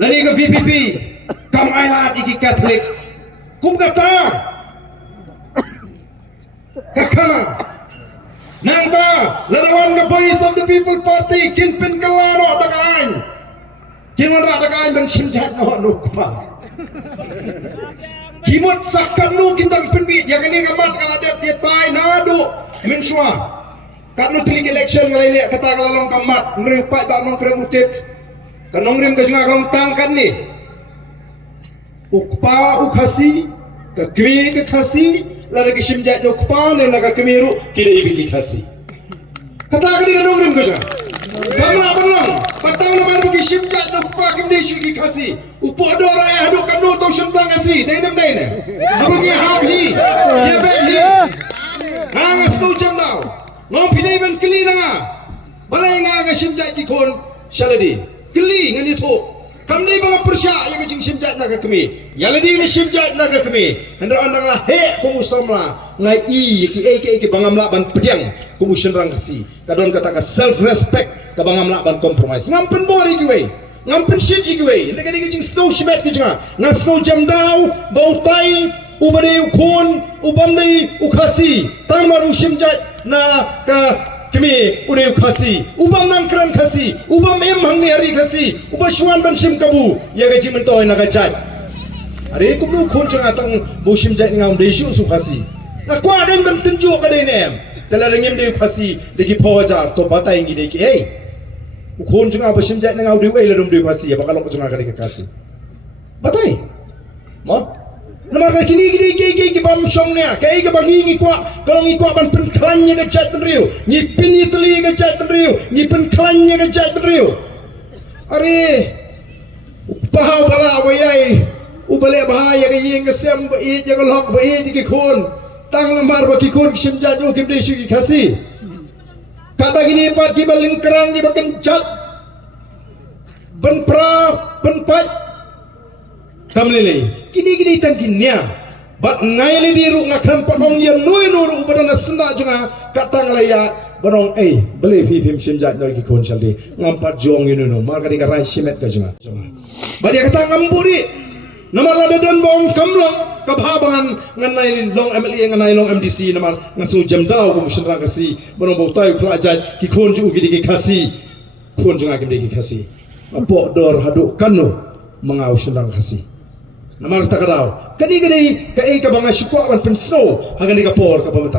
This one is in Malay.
Lani ke VPP, kam ailat iki Catholic, kum kata, kakana, nangta, larawan ke Voice of the People Party, kinpin kalano dakain, kinwara dakain dan simjat no nukpa. Kimot sakam nu kindang penbi, jangan ni kamat kaladat dia tay nado, mensua. Kanu tilik election ngalai ni kata kalalong kamat, ngeriupat tak nong kremutit. Kanong rim ka juga kalong tangkan ni ukpa ukhasi ka kmi ka khasi lare ki simjat ukpa ne na ka kmiru kide ibi ki khasi kata ka di kanong rim ka juga kamla banlang patang na mar ki simjat ukpa kide ki khasi upo do ra ya do kanu to sembang kasi dai nam dai ne abagi habhi ye be hi ang asko jam now ngom pidai ban kli na balai nga ka simjat ki kon shaladi keli ngani itu kami bang persya yang kecing simjat nak kami yang lagi ni simjat nak kami hendak andang lah he kumusam ngai ki bangam lah ban pediang kumusen rang kasi kadon kata ka self respect ka bangam lah ban compromise ngampen bori giwe ngampen shit giwe hendak kadi kecing snow shibet kecing ngas snow jam daw bau tai ubade ukon ubamni ukasi tamaru simjat na ka kami udah khasi ubam nangkran khasi ubam hangni hari khasi ubah shuan ban sim kabu ya gaji mentoy na gajai are kumlu khon chang atang bo sim jai ngam desu su khasi na kwa den ban tenju ka dei nem tela rengim de khasi de ki phoja to batai ngi de ki hey khon chang ba sim jai ngau de ei la dum de khasi ya bakalong chang ka de khasi batai mo nama ka kini ki bam song ne kai ka bangi ngi kwa kalau ngi kwa ban pen klannya ka chat riu ni pin ni teli ka chat riu ni pen klannya ka chat riu are pahau bala wayai ubale bahaya ka yeng ka sem ba e jaga lok ba e ki khon tang lamar ba ki khon sim ja jo kim de shi ki khasi ka ba gini pat ki baling kerang di bakan chat ban pra ban pat kamlele kini tangkinya bat ngaili diru ngakram patong dia nui nuru ubadana senda juga katang laya barong beli pipim simjat noi ki kon shaldi ngampat jong ini no marga dika rai simet ka juga badia kata ngamburi namar lada don bong kamlong kabhabangan nganai long MLA nganai long MDC namar ngasu jam daw ko musin rangasi barong bautai pelajat ki kon ju ki kasi kon juga ki kasi apo dor haduk kanu mengau sendang kasi namar takarau kani ka banga shukwa ban pensno hagan di kapor ka pamata